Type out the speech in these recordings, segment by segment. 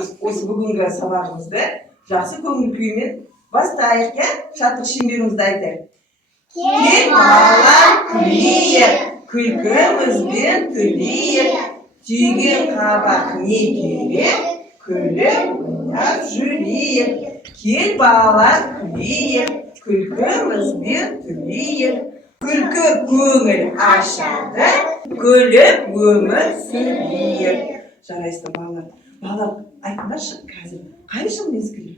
осы бүгінгі сабағымызды жақсы көңіл күймен бастайық, шаттық шеңберімізді айтайық. Кел балалар күлейік, күлкімізбен күлейік, түйген қабақ не керек, күліп ойнап жүрейік. Кел балалар күлейік, күлкімізбен күлейік, күлкі көңіл ашады, күліп өмір сүрейік. Жарайсыздар балалар. Балалар, айтыңдаршы, қазір қай жыл мезгілі?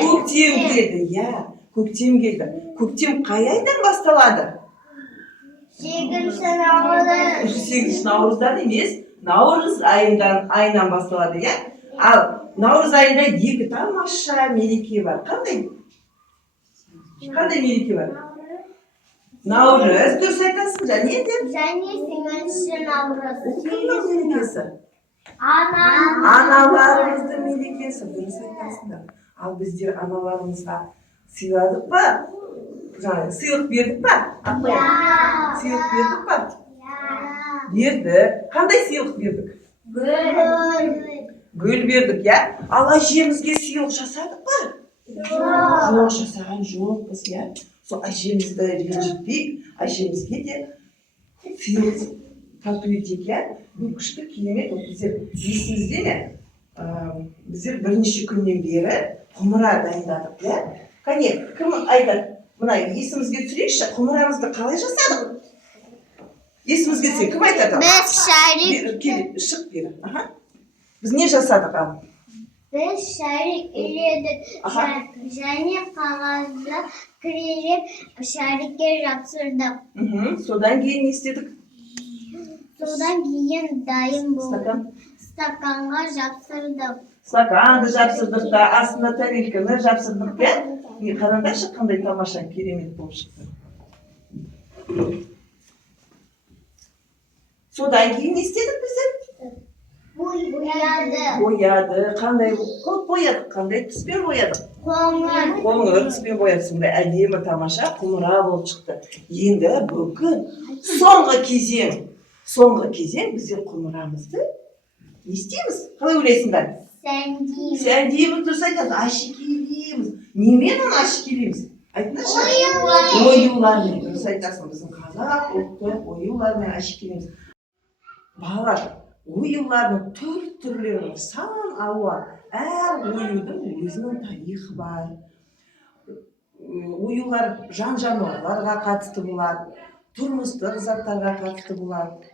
Көктем келді, көктем келді. Көктем қай айдан басталады? 8 наурыз. 8 наурыздан емес, наурыз айынан басталады, Ал наурыз айында 2 тамаша мереке бар. Қандай мереке бар? Наурыз, дұрыс айтасың, және де? Және 8 наурыз. Кімнің мерекесі? Аналарымыздың мерекесі, дұрыс айтасыңдар. Ал біздер аналарымызға сыйладық па? Сыйлық бердік па? Сыйлық бердік па? Бердік. Қандай сыйлық бердік? Гүл бердік, Ал әжемізге сыйлық жасадық па? Жоқ, жасаған жоқпыз, Сол әжемізді ренжітпейік, әжемізге де сыйлық тарту етейік, Бұл күшті керемет. Біздер есімізде ме? Біздер бірнеше күннен бері құмыра дайындадық, Кәне, кім айтады? Мына есімізге түсірейікші, құмырамызды қалай жасадық? Есімізге түсірейік, кім айтады? Біз шарик. Шық бері. Біз не жасадық, ал? Біз шарик иледік, және қағазды кірелеп шарикке жапсырдық. Содан кейін не істедік? Содан кейін дайын болды. Стаканға жапсырдық. Стаканды жапсырдық та, астына тарелканы жапсырдық, Қараңдаршы, қандай тамаша, керемет болып шықты. Содан кейін не істедік біздер? Бояды. Қандай көп боядық, қандай түспен боядық? Қоңыр түспен боядық. Сондай әдемі тамаша құмыра болып шықты. Енді бүгін соңғы кезең біздер құмырамызды не істейміз? Қалай ойлайсыңдар? Сәндейміз, дұрыс айтасыз, әшекейлейміз. Немен оны әшекейлейміз? Айтыңдаршы. Оюлармен, дұрыс айтасың, біздің қазақ ұлттық оюлармен әшекейлейміз. Балалар, оюлардың түрлері сан алуан. Әр оюдың өзінің тарихы бар. Оюлар жан-жануарларға қатысты болады, тұрмыстық заттарға қатысты болады,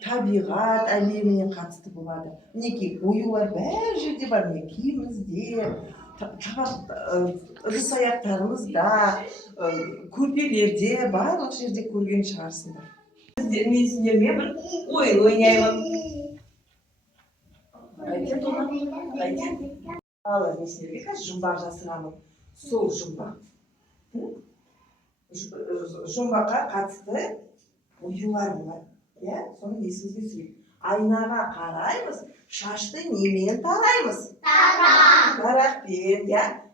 табиғат әлеміне қатысты болады. Мінекей, оюлар бәр жерде бар, киімімізде, ыдыс-аяқтарымызда, көрпелерде, барлық жерде көрген шығарсыңдар. Мен сендермен бір ойын ойнаймын. Ал мен сендерге қазір жұмбақ жасырамын. Сол жұмбаққа қатысты оюлар болады. Соны есімізге түсірейік. Айнаға қараймыз, шашты немен тараймыз? Тарақпен,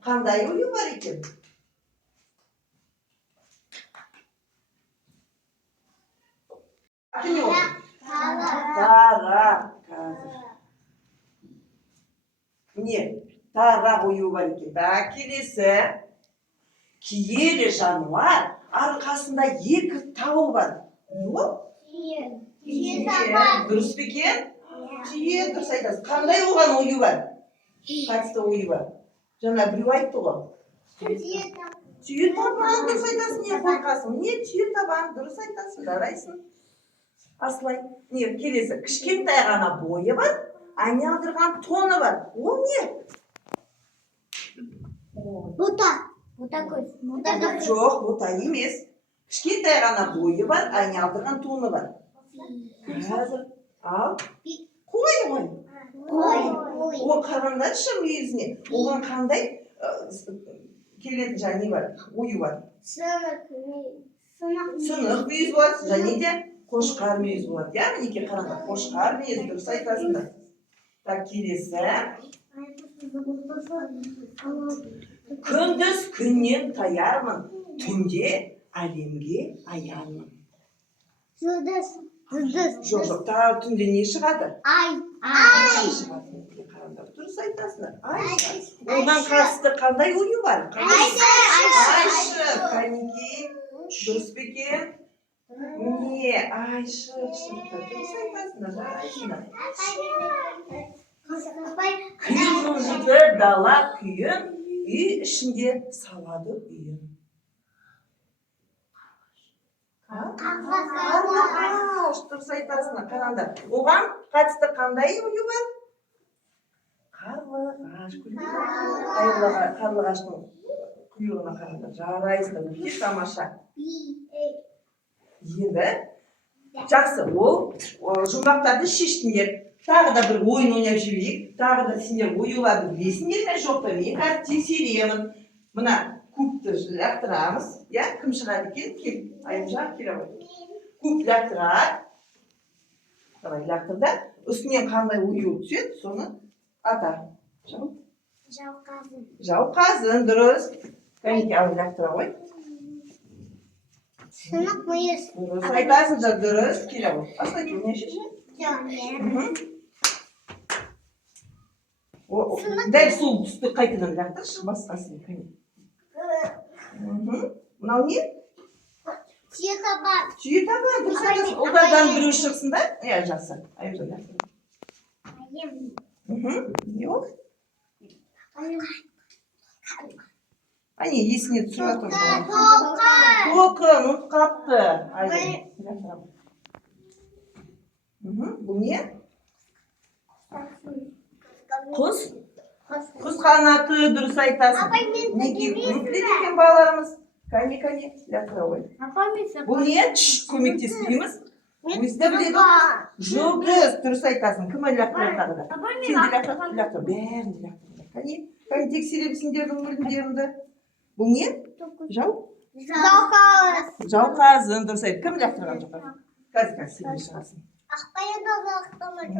Қандай ою бар екен? Тарақ. Міне, тарақ ою бар екен. Келесі. Киелі жануар, арқасында 2 тау бар. Не ол? Дұрыс па екен? Түйе, дұрыс айтасыз. Қандай оған ою бар? Қатысты ою бар. Жаңа біреу айтты ғой. Түйе табан, дұрыс айтасың, не қорқасың? Не түйе табан, дұрыс айтасың, жарайсың. Асылай, не келесі, кішкентай ғана бойы бар, айналдырған тоны бар. Ол не? Бота көз. Жоқ, бота емес. Кішкентай ғана бойы бар, айналдырған тоны бар. Қазір, ал? Қой. Ол қараңдаршы мүйізіне. Оған қандай келетін және бар, ойы бар? Сынық мүйіз болады, және де қошқар мүйіз болады. Мінекей қараңдар, қошқар мүйіз, дұрыс айтасыңдар. Келесі. Күндіз күннен таярмын, түнде әлемге аянмын. Жұлдыз. Жоқ, тағы түнде не шығады? Ай. Ай шығады. Қараңдар, дұрыс айтасыңдар. Ай шығады. Оған қатысты қандай ою бар? Айшық. Кәнекей, дұрыс па екен? Міне, айшық шықты. Дұрыс айтасыңдар, жарайсыңдар. Күй жылжыды дала күйін, үй ішінде салады үйін. Қарлығаш, дұрыс айтасыңдар, қараңдар. Оған қатысты қандай ою бар? Қарлығаш, қарлығаштың құйрығына қараңдар, жарайсыңдар, өте тамаша. Енді, жақсы, ол жұмбақтарды шештіңдер. Тағы да бір ойын ойнап жіберейік. Тағы да сендер оюларды білесіңдер ме жоқ па? Мен қазір тексеремін. Мына кубты лақтырамыз. Я, кім шығады екен? Кел, Айымжан, келе ғой. Куб лақтырады. Давай, лақтырда. Үстінен қандай ою түседі, соны ата. Жауқазын. Жауқазын, дұрыс. Кәнеке алып лақтыра ғой. Сынық мүйіз. Дұрыс айтасыңдар, дұрыс. Келе ғой. Асылай көліне шеші. Дәл сол түсті қайтадан лақтыршы, басқасын. Мынау не? Түйетабан. Түйетабан, дұрыс айтасың. Ұлдардан біреу шықсын да? Иә, жақсы. Айымжан лақтыр. Не ол? Ане, есіне түсіп жатыр. Тоқы, ұмытып қапты. Бұл не? Құс? Құс қанаты, дұрыс айтасың. Неге ұмытылады екен балаларымыз? Кәне, лақтыра ғой. Бұл не? Көмектеспейміз. Өзді біледі. Жұлдыз, дұрыс айтасың. Кім лақтыра тағы да? Сен де лақтыр, бәрін де лақтыр. Кәне, тексерем сендердің мүлімдеріңді. Бұл не? Жауқазын, дұрыс айт. Кім лақтырған жауқазын? Қазір сен де шығасың. Ақбаяда лақтырмайды.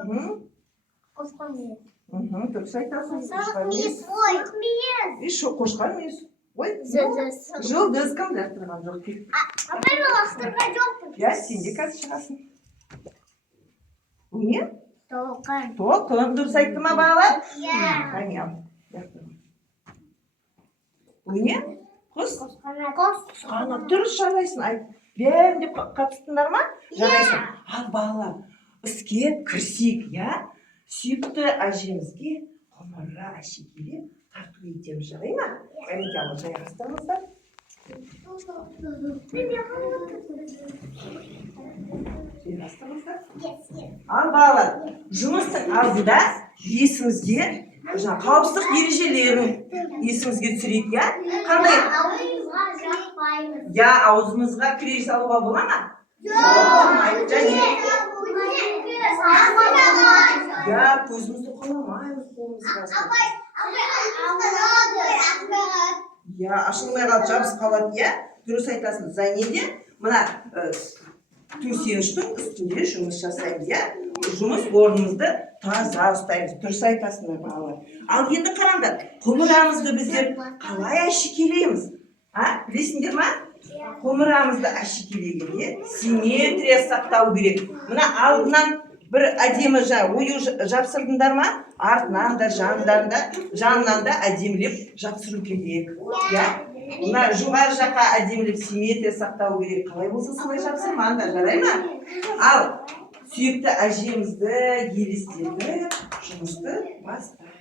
Дұрыс айтасың. Қошқан мүйіз. Ой, жұлдыз кім лақтырған жоқ? Апай, лақтырған жоқпын. Я, сен де қазір шығасың. Бұл не? Толқын. Толқын, дұрыс айтты ма балалар? Иә. Бұл не? Құс? Құс қанат, дұрыс жарайсың. Бәрін де қатыстыңдар ма? Жарайсың. Ал балалар, іске кірсек, я? Сүйікті әжемізге құмыра әшекейлеп тарту етеміз, жарай ма? Кәнеке алып жайғастырыңыздар. Жайғастырыңыздар. Ал балалар, жұмыстың алдында есімізге қауіпсіздік ережелерін есімізге түсірейік, я? Қандай? Я, аузымызға кіре салуға бола ма? Болмайды, және я, көзімізді қоламаймыз қолымызға. Я, ашылмай қалды, жабыс қалады, я? Дұрыс айтасың, занеде мына төсеніштің үстінде жұмыс жасаймыз, я? Жұмыс орнымызды таза ұстаймыз, дұрыс айтасыңдар балалар. Ал енді қараңдар, құмырамызды біздер қалай әшекейлейміз? Білесіңдер ма? Құмырамызды әшекейлегенде симметрия сақтау керек. Мына алдынан бір әдемі ою жапсырдыңдар ма? Артынан да, жанынан да әдемілеп жапсыру керек. Мына жоғары жаққа әдемілеп симметрия сақтау керек. Қалай болса солай жапсырмаңдар, жарай ма? Ал сүйікті әжемізді елестетіп жұмысты бастайық.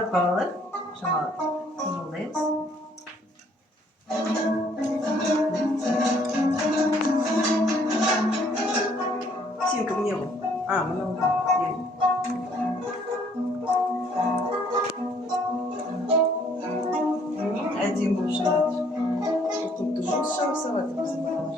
шоколад балалар. Шоколад. Жолдаймыз. Сенька мне ғой. Мынау. Әдемі болып шығады. Құтты жұмыс жасап жатыр біздің балалар.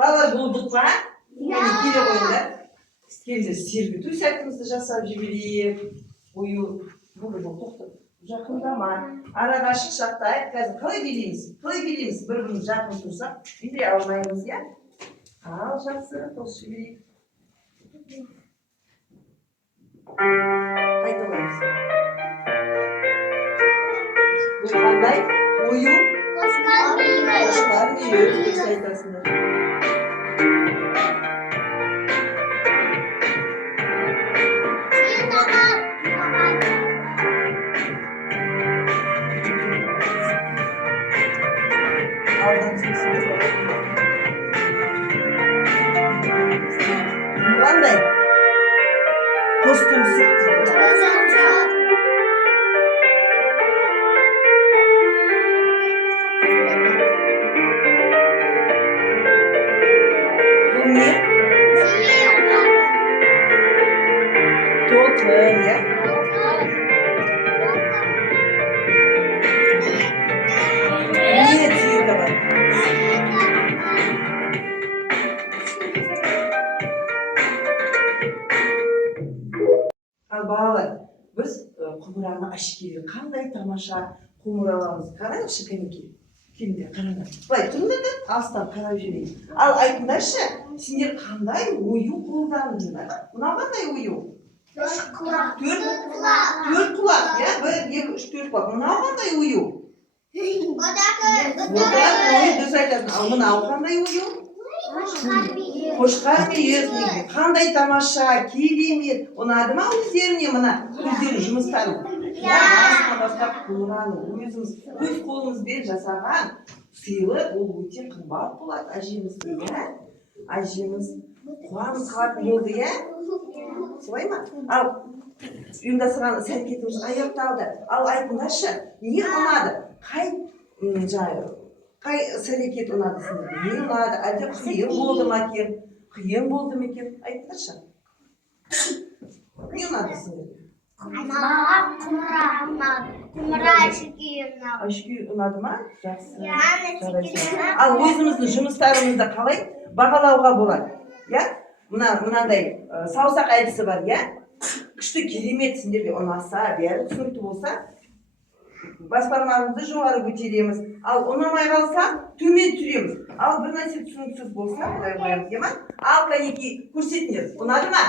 Балалар болдық па? Келе қойыңдар. Келді сергіту сәтімізді жасап жіберейік. Ою, болды тоқтап. Жақындама. Араға шықшақтайық. Қазір қалай билейміз? Бір-біріміз жақын тұрсақ, билей алмаймыз, я? Ал, жақсы, тосып жіберейік. Қайталаймыз. Бұл қандай? Ою? Қошқар мүйіз, дұрыс айтасыңдар. Қандай? Костюм сырт. Бұл не? Толқын, я? Не цвета бар? Ал балалар, біз құмыраны әшкере қандай тамаша құмыраламыз. Қараңызшы кәнекей. Келіңдер, қараңдар. Былай тұрыңдар да, алыстан қарап жүрейін. Ал айтыңдаршы, сендер қандай ою қолдандыңдар? Мына қандай ою? Төрт құлақ, я? 1, 2, 3, 4 құлақ. Мына қандай ою? Дұрыс айтасың. Ал мынау қандай ою? Қошқар мүйіз. Қандай тамаша, керемет. Ұнады ма өздеріне мына өздерінің жұмыстарын? Басына бастап құмыраны өз қолымызбен жасаған сыйлы, ол өте қымбат болады әжеміздің, иә? Әжеміз қуанып қалатын болды, иә? Солай ма? Ал ұйымдастырған іс-әрекетіміз аяқталды. Ал айтыңдаршы, не ұнады? Қай іс-әрекет ұнады сіздерге? Не ұнады? Әлде қиын болды ма екен? Қиын болды ма екен? Айтыңдаршы. Не ұнады сіздерге? Маған құмыра ұнады. Құмыра ішкі ұнады. Ашкүй ұнады ма? Жақсы. Яғни секілді. Ал өзіміздің жұмыстарымызды қалай бағалауға болады? Я? Мынандай саусақ әдісі бар, я? Күшті керемет сендерге ұнаса, бәрі түсінікті болса, бас бармағымызды жоғары көтереміз. Ал ұнамай қалса, төмен түсіреміз. Ал бір нәрсе түсініксіз болса, былай қоямыз, де ма? Ал кәнекей көрсетіңдер. Ұнады ма?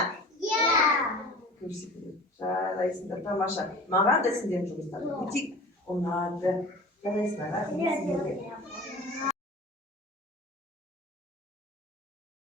Көрсетіңдер. Жарайсыңдар, тамаша. Маған да сендердің жұмыстарың өте ұнады. Жарайсыңдар, рахмет сендерге.